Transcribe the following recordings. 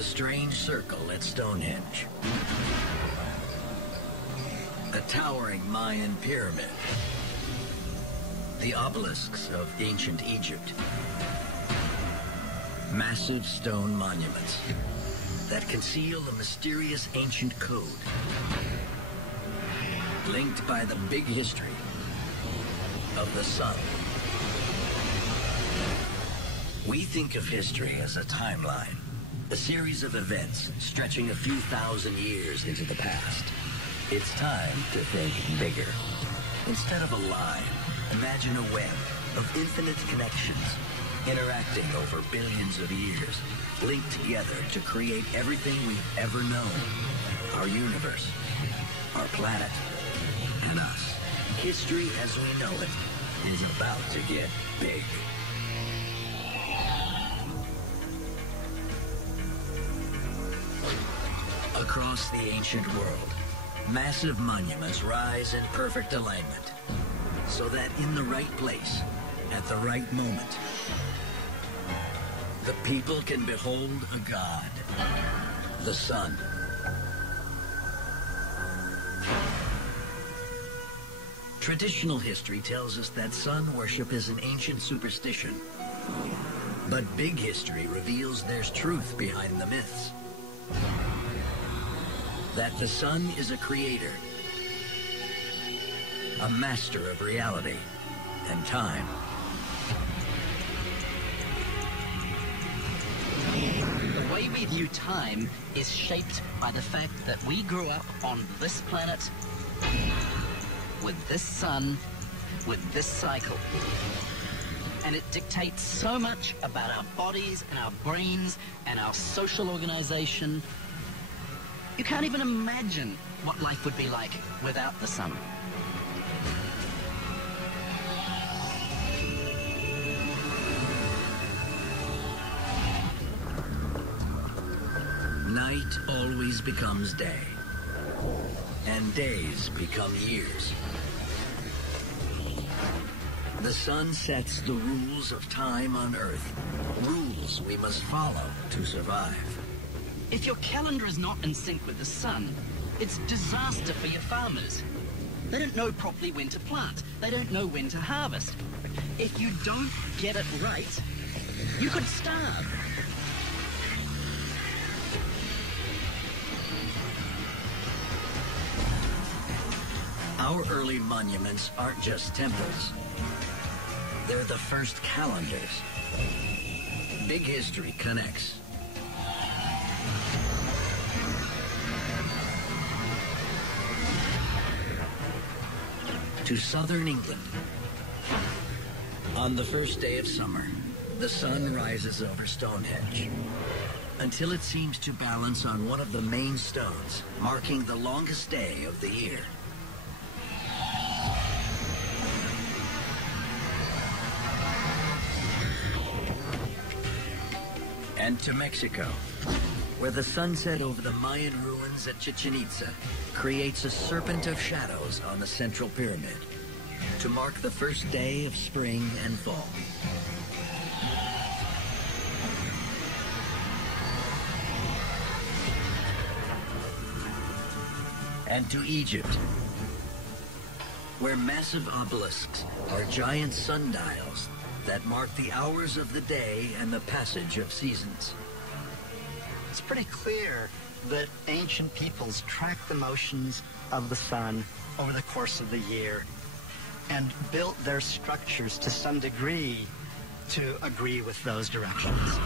The strange circle at Stonehenge. A towering Mayan pyramid. The obelisks of ancient Egypt. Massive stone monuments that conceal a mysterious ancient code, linked by the big history of the sun. We think of history as a timeline, a series of events stretching a few thousand years into the past. It's time to think bigger. Instead of a line, imagine a web of infinite connections interacting over billions of years, linked together to create everything we've ever known. Our universe, our planet, and us. History as we know it is about to get big. Across the ancient world, massive monuments rise in perfect alignment, so that in the right place, at the right moment, the people can behold a god, the sun. Traditional history tells us that sun worship is an ancient superstition, but big history reveals there's truth behind the myths. That the sun is a creator, a master of reality and time. The way we view time is shaped by the fact that we grew up on this planet, with this sun, with this cycle. And it dictates so much about our bodies and our brains and our social organization. You can't even imagine what life would be like without the sun. Night always becomes day, and days become years. The sun sets the rules of time on Earth, rules we must follow to survive. If your calendar is not in sync with the sun, it's disaster for your farmers. They don't know properly when to plant. They don't know when to harvest. If you don't get it right, you could starve. Our early monuments aren't just temples. They're the first calendars. Big history connects. To southern England. On the first day of summer, the sun rises over Stonehenge until it seems to balance on one of the main stones, marking the longest day of the year. And to Mexico, where the sunset over the Mayan ruins at Chichen Itza creates a serpent of shadows on the central pyramid to mark the first day of spring and fall. And to Egypt, where massive obelisks are giant sundials that mark the hours of the day and the passage of seasons. It's pretty clear that ancient peoples tracked the motions of the sun over the course of the year and built their structures to some degree to agree with those directions.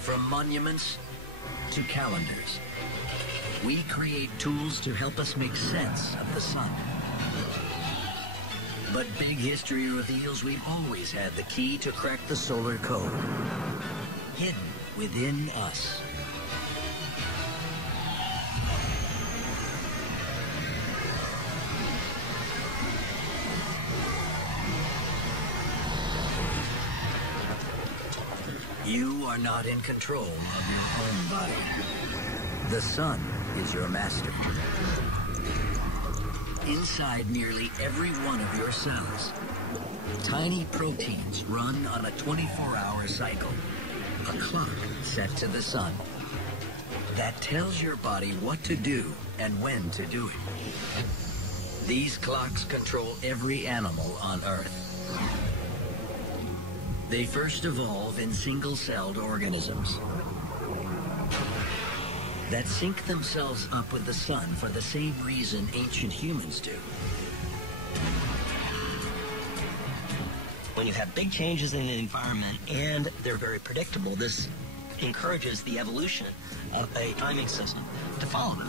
From monuments to calendars, we create tools to help us make sense of the sun. But big history reveals we've always had the key to crack the solar code, hidden within us. You are not in control of your own body. The sun is your master. In Inside nearly every one of your cells, tiny proteins run on a 24-hour cycle, a clock set to the sun that tells your body what to do and when to do it. These clocks control every animal on Earth. They first evolve in single-celled organisms that sync themselves up with the sun for the same reason ancient humans do. When you have big changes in the environment and they're very predictable, this encourages the evolution of a timing system to follow them.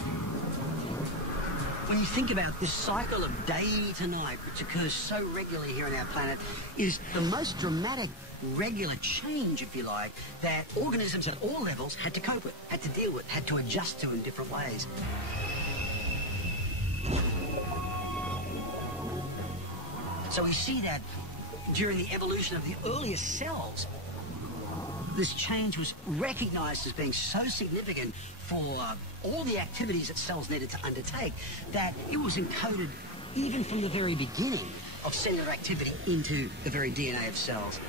When you think about this cycle of day to night, which occurs so regularly here on our planet, is the most dramatic regular change, if you like, that organisms at all levels had to cope with, had to deal with, had to adjust to in different ways. So we see that during the evolution of the earliest cells, this change was recognized as being so significant for all the activities that cells needed to undertake that it was encoded even from the very beginning of cellular activity into the very DNA of cells.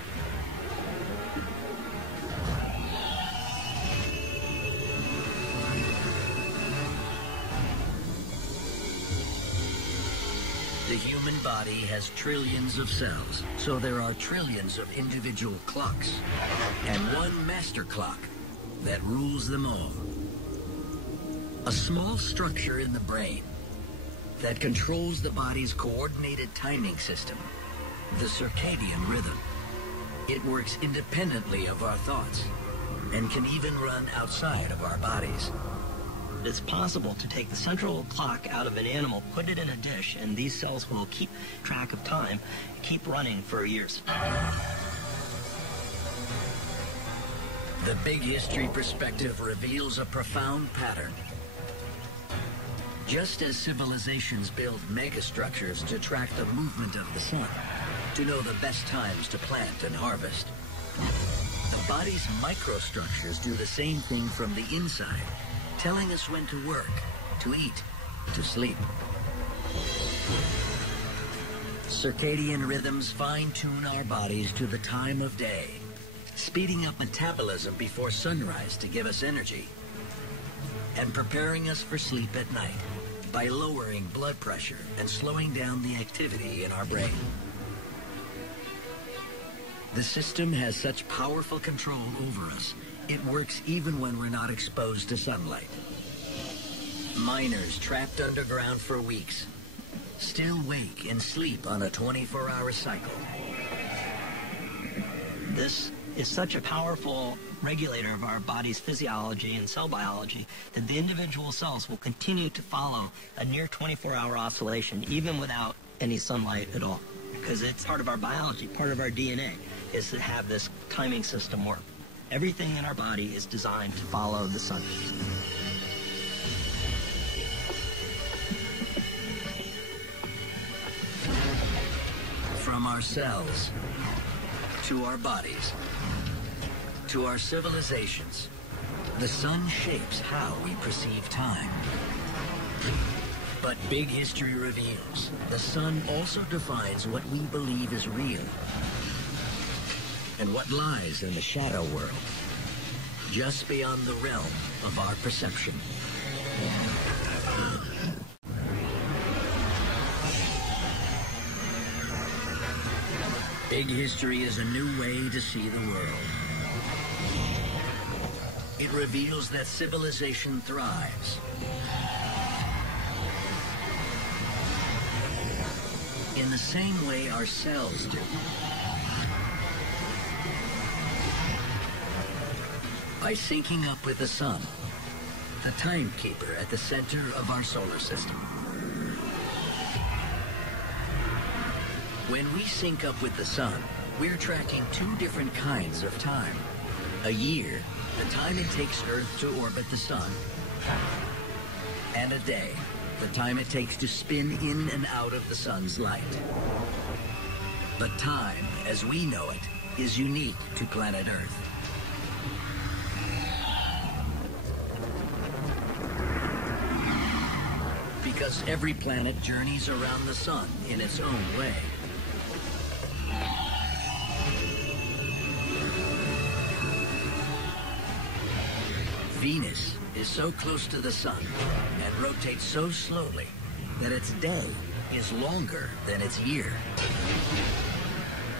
The human body has trillions of cells, so there are trillions of individual clocks, and one master clock that rules them all. A small structure in the brain that controls the body's coordinated timing system, the circadian rhythm. It works independently of our thoughts and can even run outside of our bodies. It's possible to take the central clock out of an animal, put it in a dish, and these cells will keep track of time, keep running for years. The Big History Perspective reveals a profound pattern. Just as civilizations build megastructures to track the movement of the sun, to know the best times to plant and harvest, the body's microstructures do the same thing from the inside, telling us when to work, to eat, to sleep. Circadian rhythms fine-tune our bodies to the time of day, speeding up metabolism before sunrise to give us energy, and preparing us for sleep at night by lowering blood pressure and slowing down the activity in our brain. The system has such powerful control over us, it works even when we're not exposed to sunlight. Miners trapped underground for weeks still wake and sleep on a 24-hour cycle. This is such a powerful regulator of our body's physiology and cell biology that the individual cells will continue to follow a near 24-hour oscillation even without any sunlight at all, because it's part of our biology, part of our DNA, is to have this timing system work. Everything in our body is designed to follow the sun. From our cells, to our bodies, to our civilizations, the sun shapes how we perceive time. But Big History reveals the sun also defines what we believe is real and what lies in the shadow world, just beyond the realm of our perception. Big History is a new way to see the world. It reveals that civilization thrives in the same way our cells do. By syncing up with the sun, the timekeeper at the center of our solar system. When we sync up with the sun, we're tracking two different kinds of time. A year, the time it takes Earth to orbit the sun, and a day, the time it takes to spin in and out of the sun's light. But time, as we know it, is unique to planet Earth. because every planet journeys around the sun in its own way. Venus is so close to the sun and rotates so slowly that its day is longer than its year.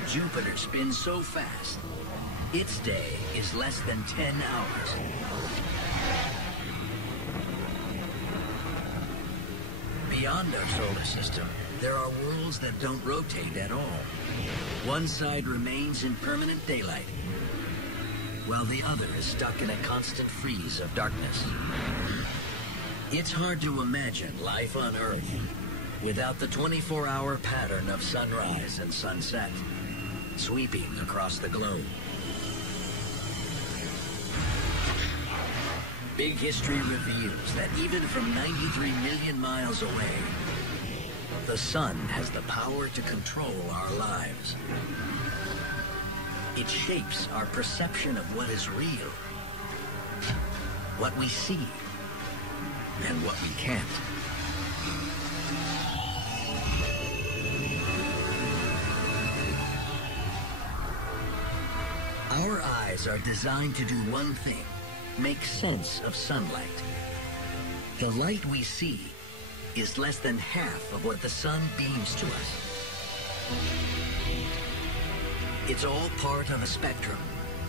Jupiter spins so fast, its day is less than 10 hours. Beyond our solar system, there are worlds that don't rotate at all. One side remains in permanent daylight, while the other is stuck in a constant freeze of darkness. It's hard to imagine life on Earth without the 24-hour pattern of sunrise and sunset sweeping across the globe. Big History reveals that even from 93 million miles away, the sun has the power to control our lives. It shapes our perception of what is real, what we see, and what we can't. Our eyes are designed to do one thing: make sense of sunlight. The light we see is less than half of what the sun beams to us. It's all part of a spectrum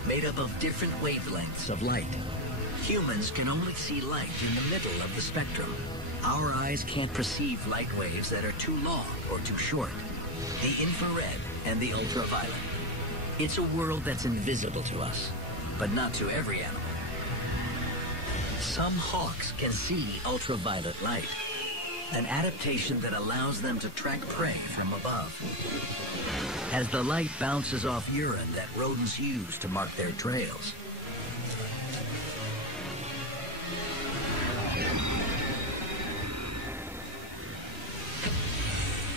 made up of different wavelengths of light. Humans can only see light in the middle of the spectrum. Our eyes can't perceive light waves that are too long or too short. The infrared and the ultraviolet. It's a world that's invisible to us, but not to every animal. Some hawks can see ultraviolet light, an adaptation that allows them to track prey from above. As the light bounces off urine that rodents use to mark their trails.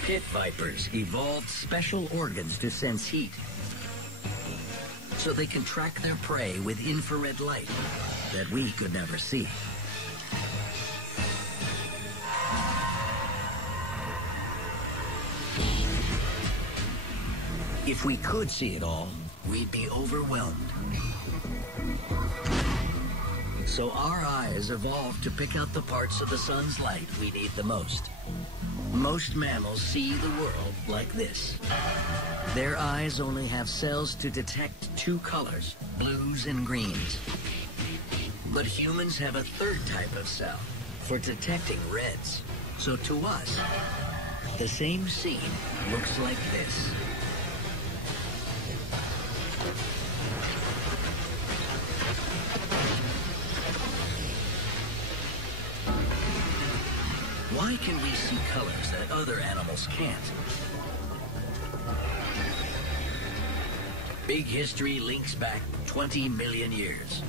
Pit vipers evolved special organs to sense heat, so they can track their prey with infrared light that we could never see. If we could see it all, we'd be overwhelmed. So our eyes evolved to pick out the parts of the sun's light we need the most. Most mammals see the world like this. Their eyes only have cells to detect two colors, blues and greens. But humans have a third type of cell for detecting reds. So to us, the same scene looks like this. Why can we see colors that other animals can't? Big History links back 20 million years.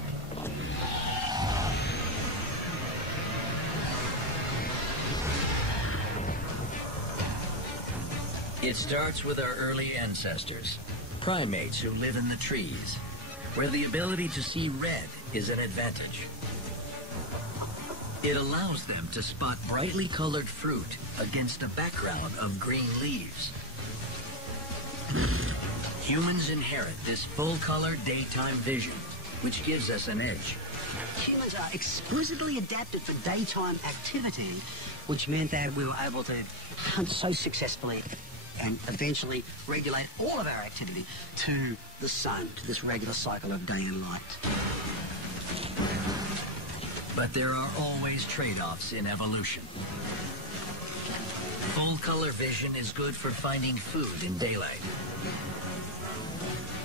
It starts with our early ancestors, primates who live in the trees, where the ability to see red is an advantage. It allows them to spot brightly colored fruit against a background of green leaves. Humans inherit this full-color daytime vision, which gives us an edge. Humans are exquisitely adapted for daytime activity, which meant that we were able to hunt so successfully and eventually regulate all of our activity to the sun, to this regular cycle of day and night. But there are always trade-offs in evolution. Full-color vision is good for finding food in daylight.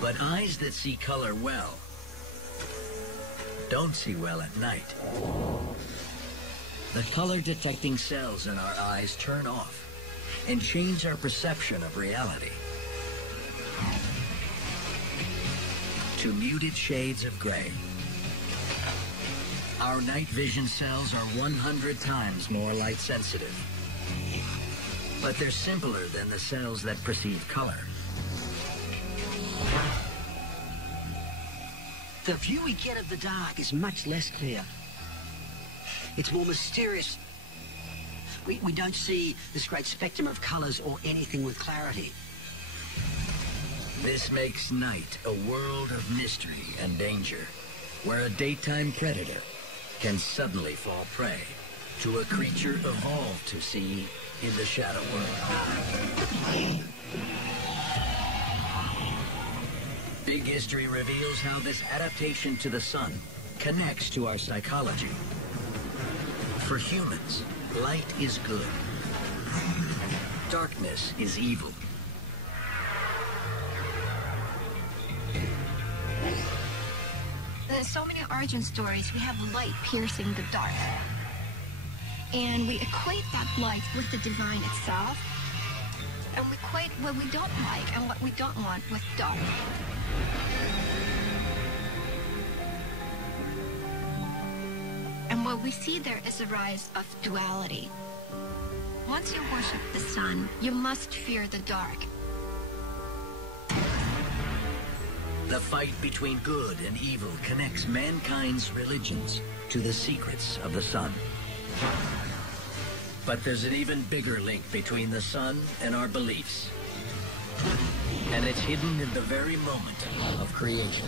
But eyes that see color well don't see well at night. The color-detecting cells in our eyes turn off and change our perception of reality to muted shades of gray. Our night vision cells are 100 times more light sensitive, but they're simpler than the cells that perceive color. The view we get of the dark is much less clear. It's more mysterious. We don't see this great spectrum of colors or anything with clarity. This makes night a world of mystery and danger, where a daytime predator can suddenly fall prey to a creature evolved to see in the shadow world. Big History reveals how this adaptation to the sun connects to our psychology. For humans, light is good. Darkness is evil. In so many origin stories, we have light piercing the dark. And we equate that light with the divine itself. And we equate what we don't like and what we don't want with dark. And what we see there is a rise of duality. Once you worship the sun, you must fear the dark. The fight between good and evil connects mankind's religions to the secrets of the sun. But there's an even bigger link between the sun and our beliefs. And it's hidden in the very moment of creation.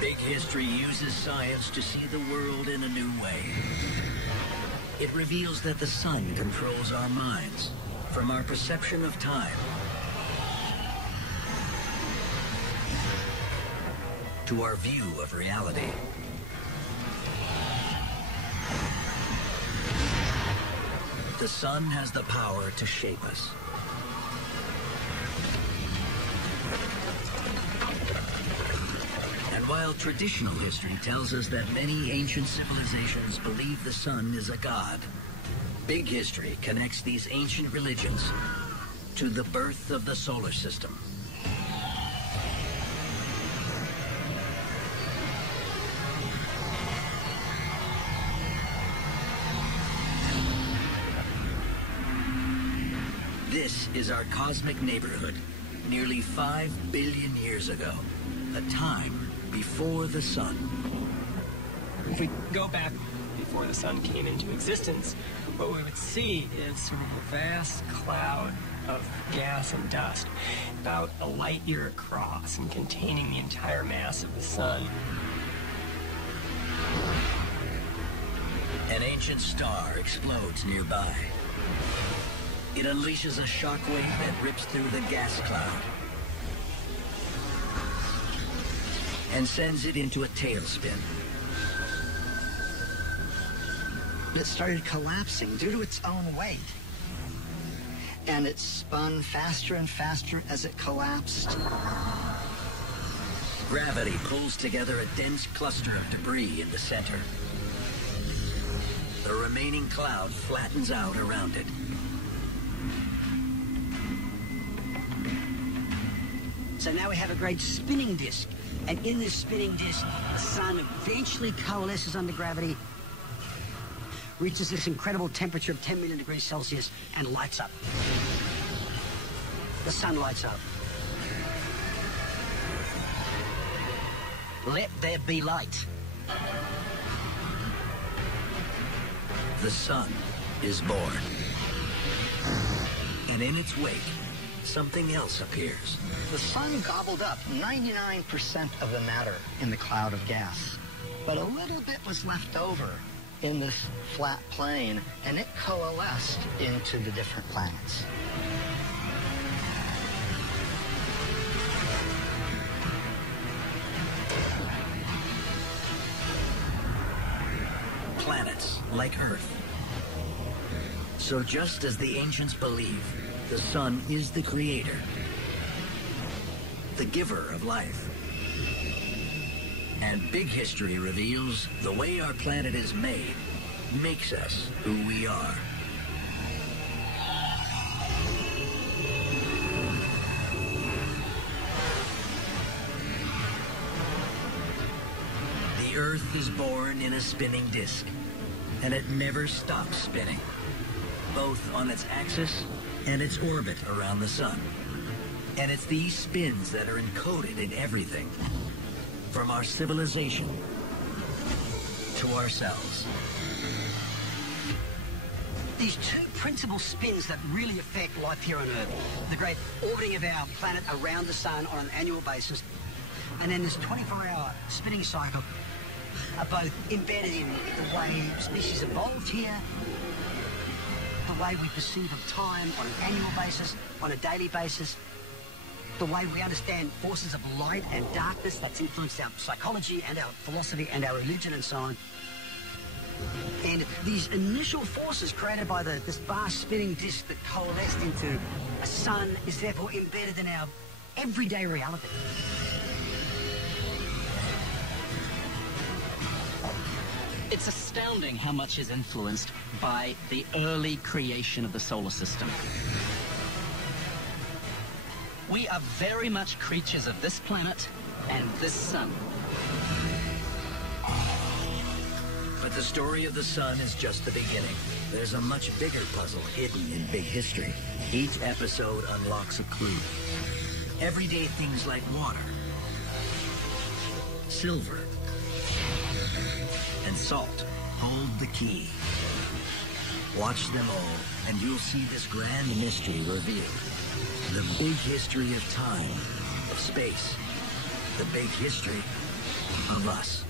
Big History uses science to see the world in a new way. It reveals that the sun controls our minds, from our perception of time to our view of reality. The sun has the power to shape us. And while traditional history tells us that many ancient civilizations believe the sun is a god, Big History connects these ancient religions to the birth of the solar system. This is our cosmic neighborhood, nearly 5 billion years ago, a time before the sun. If we go back before the sun came into existence, what we would see is sort of a vast cloud of gas and dust, about a light year across and containing the entire mass of the sun. An ancient star explodes nearby. It unleashes a shockwave that rips through the gas cloud and sends it into a tailspin. It started collapsing due to its own weight. And it spun faster and faster as it collapsed. Gravity pulls together a dense cluster of debris in the center. The remaining cloud flattens out around it. So now we have a great spinning disk. And in this spinning disk, the sun eventually coalesces under gravity, reaches this incredible temperature of 10 million degrees Celsius, and lights up. The sun lights up. Let there be light. The sun is born. And in its wake, something else appears. The sun gobbled up 99% of the matter in the cloud of gas. But a little bit was left over in this flat plane, and it coalesced into the different planets. Planets like Earth. So just as the ancients believe, the sun is the creator, the giver of life. And Big History reveals the way our planet is made makes us who we are. The Earth is born in a spinning disk, and it never stops spinning, both on its axis and its orbit around the sun. And it's these spins that are encoded in everything. From our civilization to ourselves. These two principal spins that really affect life here on Earth. The great orbiting of our planet around the sun on an annual basis, and then this 24-hour spinning cycle are both embedded in the way species evolved here, the way we perceive of time on an annual basis, on a daily basis, the way we understand forces of light and darkness that's influenced our psychology and our philosophy and our religion and so on. And these initial forces created by this vast spinning disk that coalesced into a sun is therefore embedded in our everyday reality. It's astounding how much is influenced by the early creation of the solar system. We are very much creatures of this planet and this sun. But the story of the sun is just the beginning. There's a much bigger puzzle hidden in big history. Each episode unlocks a clue. Everyday things like water, silver, and salt hold the key. Watch them all, and you'll see this grand mystery revealed. The big history of time, of space, the big history of us.